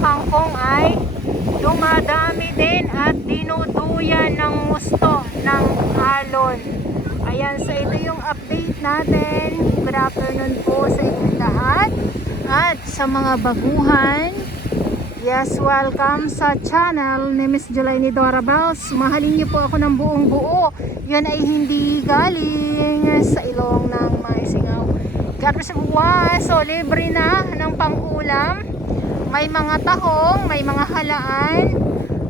kangkong ay dumadami din at dinuduyan ng gusto ng alon. Ayan, so ito yung update natin. Good afternoon po sa inyong lahat at sa mga baguhan. Yes, welcome sa channel ni Miss July ni Dora Bells. Mahalin niyo po ako ng buong buo. Yan ay hindi galing sa ilong ng Maisingaw. God bless everyone. So libre na ng pang-ulam. May mga tahong, may mga halaan,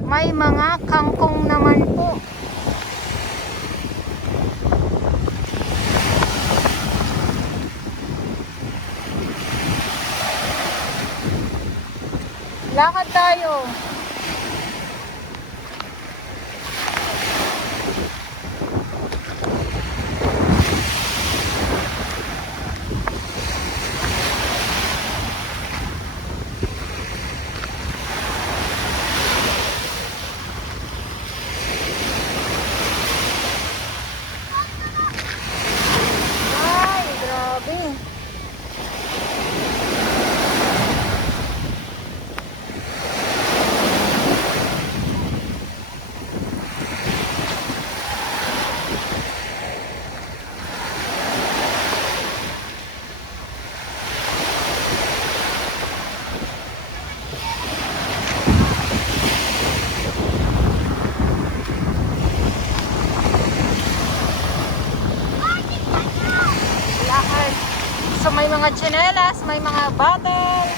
may mga kangkong naman po. Lakad tayo. Ay, grabe. Lakad. So may mga tsinelas, may mga bottle.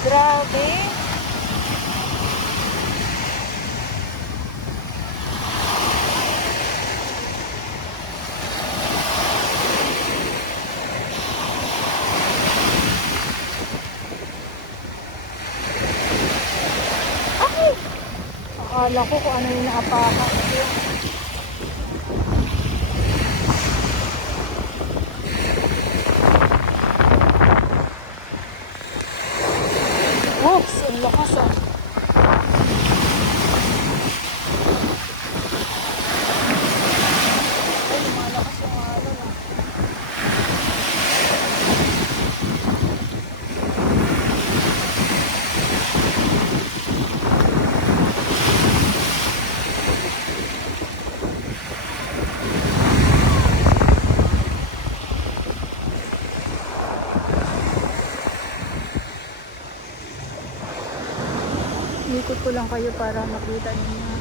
Grabe. Ay! Akala ko kung ano yung naapakan. Oops! Ang lakas ah. Ay, malakas yung alon ah. Ikot ko lang kayo para makita ninyo.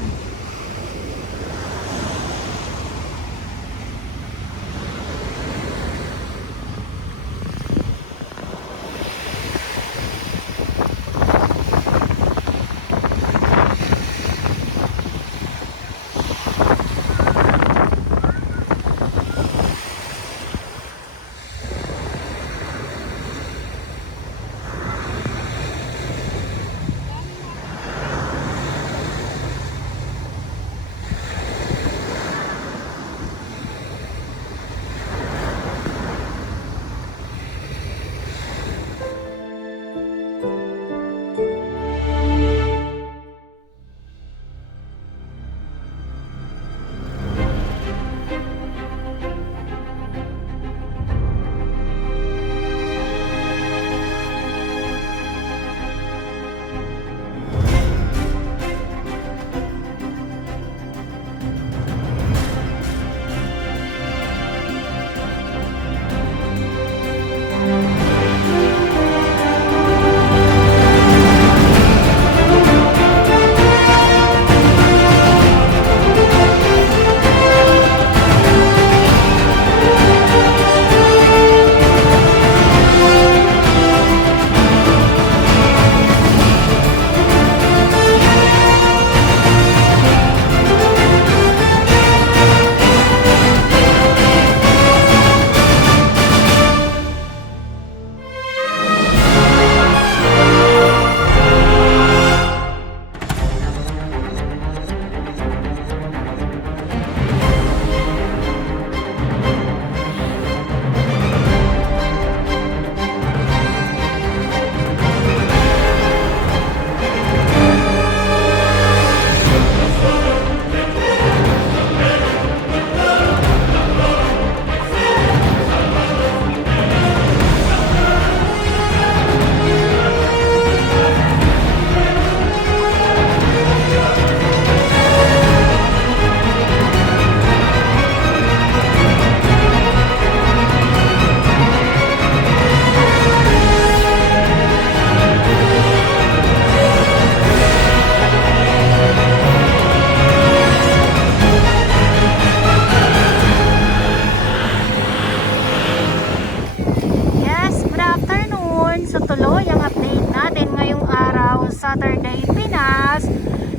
Saturday Pinas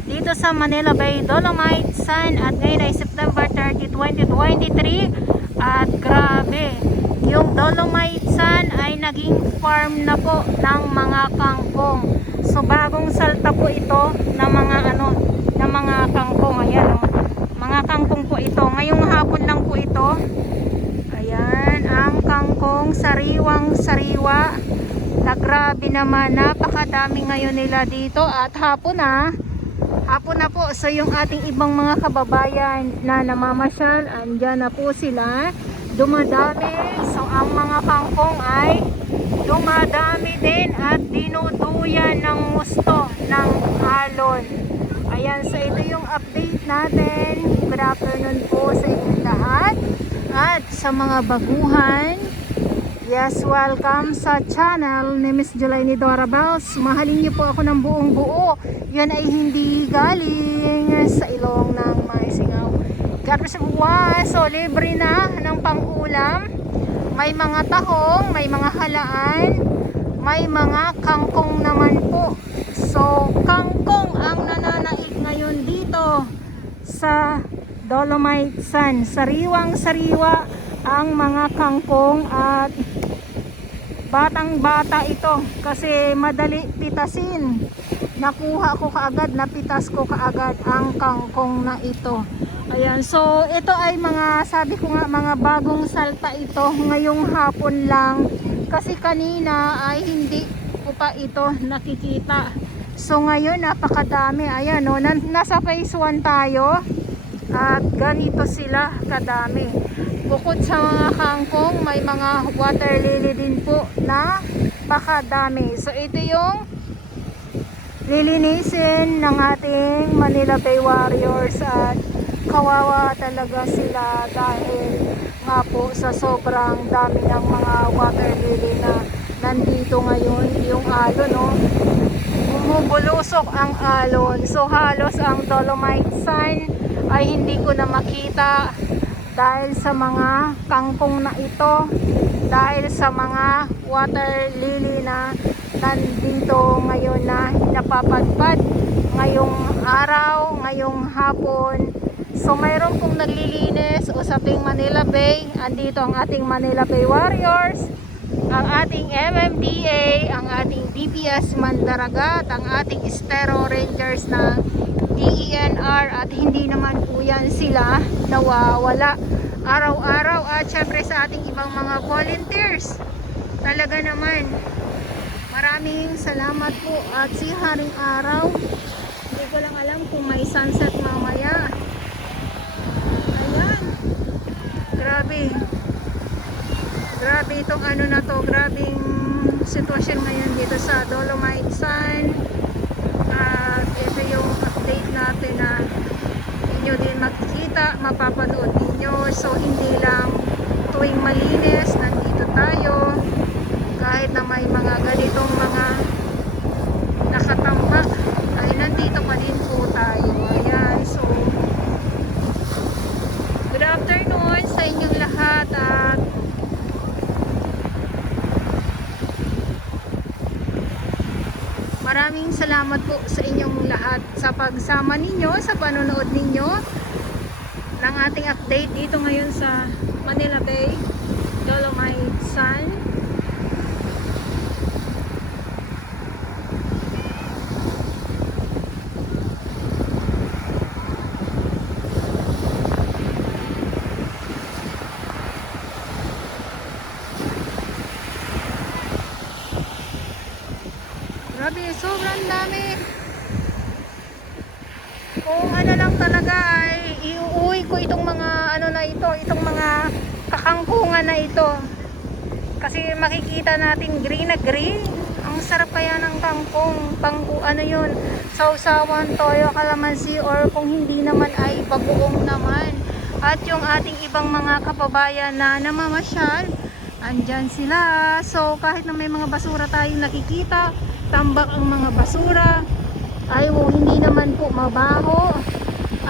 dito sa Manila Bay Dolomite Sun at ngayon ay September 30, 2023 at grabe, yung Dolomite Sun ay naging farm na po ng mga kangkong. So bagong salta po ito ng mga ng mga kangkong. Ayan mga kangkong po ito. Ngayong hapon lang po ito. Ayan ang kangkong, sariwang sariwa. Grabe naman, napakadami ngayon nila dito at hapon na po. So yung ating ibang mga kababayan na namamasyal, andyan na po sila, dumadami. So ang mga kangkong ay dumadami din at dinuduyan ng gusto ng alon. Ayan, so ito yung update natin. Good afternoon po sa inyong lahat at sa mga baguhan. Yes, welcome sa channel ni Miss Jolaine Dora Bells. Mahalin niyo po ako ng buong buo. Yan ay hindi galing sa ilong ng Maisingaw. God bless everyone. So libre na ng pang-ulam. May mga tahong, may mga halaan, may mga kangkong naman po. So kangkong ang nananaig ngayon dito sa Dolomite Sun. Sariwang sariwa ang mga kangkong at batang bata ito kasi madali pitasin. Nakuha ko kaagad, napitas ko kaagad ang kangkong na ito. Ayan, so ito ay mga, sabi ko nga, mga bagong salta ito ngayong hapon lang kasi kanina ay hindi ko pa ito nakikita. So ngayon napakadami. Ayan o, nasa phase 1 tayo at ganito sila kadami. Bukod sa mga kangkong, may mga water lily din po na pakadami. So ito yung lilinisin ng ating Manila Bay Warriors at kawawa talaga sila dahil nga po sa sobrang dami ng mga water lily na nandito ngayon. Yung alon, no? Bumubulusok ang alon. So halos ang Dolomite Sun ay hindi ko na makita dahil sa mga kangkong na ito, dahil sa mga water lily na nandito ngayon na napapadpad ngayong araw, ngayong hapon. So mayroon pong naglilinis usaping Manila Bay. Andito ang ating Manila Bay Warriors, ang ating MMDA, ang ating DPS Mandaragat, ang ating Estero Rangers na DENR, at hindi naman po yan sila nawawala araw-araw. At syempre sa ating ibang mga volunteers, talaga naman maraming salamat po. At si Haring Araw, hindi ko lang alam kung may sunset mamaya. Ayan, grabe itong na to, grabing sitwasyon ngayon dito sa Dolomite Sun. At ito yung update natin na inyo din makikita, mapapanood ninyo. So hindi lang tuwing malinis nandito tayo, kahit na may mga ganitong mga nakatambak ay nandito pa din po tayo. Ayan, so good afternoon sa inyong lahat at maraming salamat po sa inyong lahat sa pagsama ninyo, sa panonood ninyo ng ating update dito ngayon sa Manila Bay Dolomite Sun. Grabe, sobrang dami. Kung lang talaga ay iuwi ko itong mga na ito, itong mga kakangkungan na ito. Kasi makikita natin green na green. Ang sarap kaya ng kangkong. Yun, sausawan, toyo, kalamansi, or kung hindi naman ay bagoong naman. At yung ating ibang mga kababayan na namamasyal, andyan sila. So kahit na may mga basura tayong nakikita, tambak ang mga basura, ay hindi naman po mabaho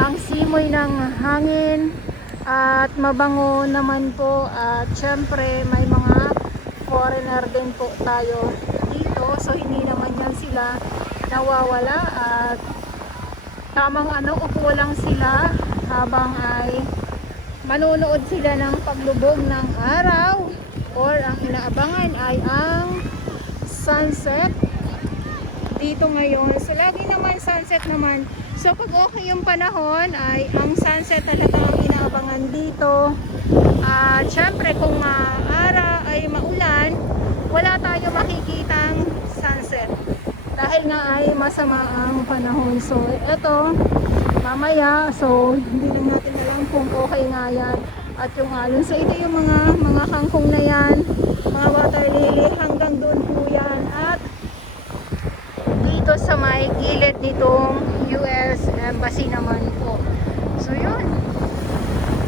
ang simoy ng hangin at mabango naman po. At syempre may mga foreigner din po tayo dito, so hindi naman yan sila nawawala at tamang upo lang sila habang ay manonood sila ng paglubog ng araw or ang inaabangan ay ang sunset dito ngayon. So lagi naman sunset naman. So pag okay yung panahon ay ang sunset talaga ang inaabangan dito. At syempre kung ay maulan, wala tayo makikitang sunset dahil nga ay masama ang panahon. So eto mamaya, so hindi lang natin alam kung okay nga yan at yung alon. So ito yung mga kangkong na yan, mga water lily, hanggang doon po yan. At dito sa may gilid nitong US Embassy naman po. So yun,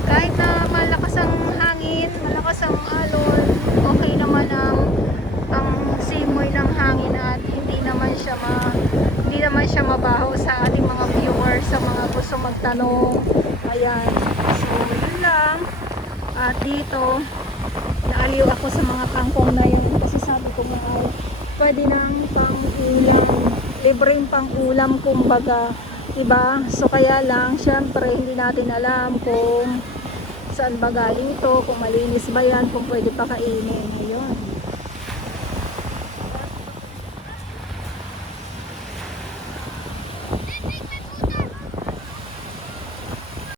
kahit na malakas ang hangin, malakas ang alon, okay naman ang simoy ng hangin at hindi naman siya mabaho sa ating mga viewers, sa mga gusto magtanong. Ayan, so yun lang. At dito naaliw ako sa mga kangkong na yun kasi sabi ko nga ay pwede nang pang ulam, libreng pang ulam kumbaga, diba? So kaya lang syempre hindi natin alam kung saan ba galing ito, kung malinis ba yan, kung pwede pa kainin. Ayun.